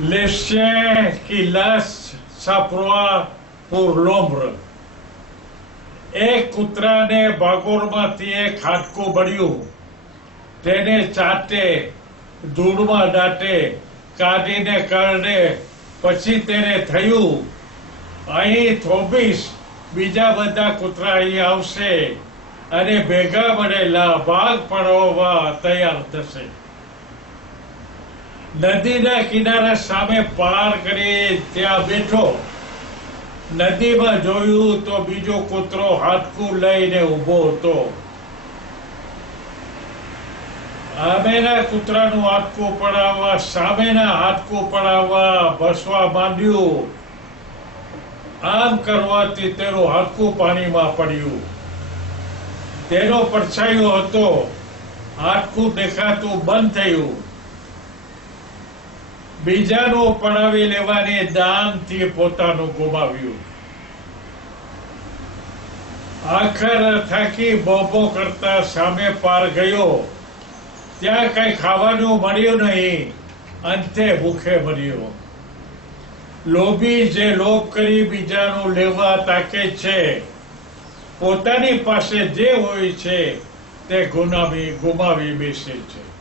Les chiens qui laissent sa proie pour l'ombre. એક કૂતરાને ભાગોળમાંથી એક હાડકું મળ્યું. તેને ચાટે, ધૂળમાં દાટે, કાઢીને કારણે પછી તેને થયું અહીં થોભીશ, બીજા બધા કૂતરા અહીં આવશે અને ભેગા મળેલા ભાગ પડાવવા તૈયાર થશે. નદીના કિનારા સામે પાર કરી ત્યાં બેઠો. નદીમાં જોયું તો બીજો કૂતરો હાડકું લઈને ઊભો હતો. સામેના કૂતરાનું હાડકું પડાવવા, સામેના હાડકું પડાવવા ભસવા માંડ્યું. આમ કરવાથી તેનું હાડકું પાણીમાં પડ્યું. તેનો પડછાયો હતો, હાડકું દેખાતું બંધ થયું. બીજાનું પડાવી લેવાની દાનથી પોતાનું ગુમાવ્યું. આખર થાકી બોબો કરતા સામે પાર ગયો. ત્યાં કઈ ખાવાનું મળ્યું નહીં. અંતે ભૂખે મર્યો. લોભી જે લોભ કરી બીજાનું લેવા તાકે છે, પોતાની પાસે જે હોય છે તે ગુમાવી બેસે છે.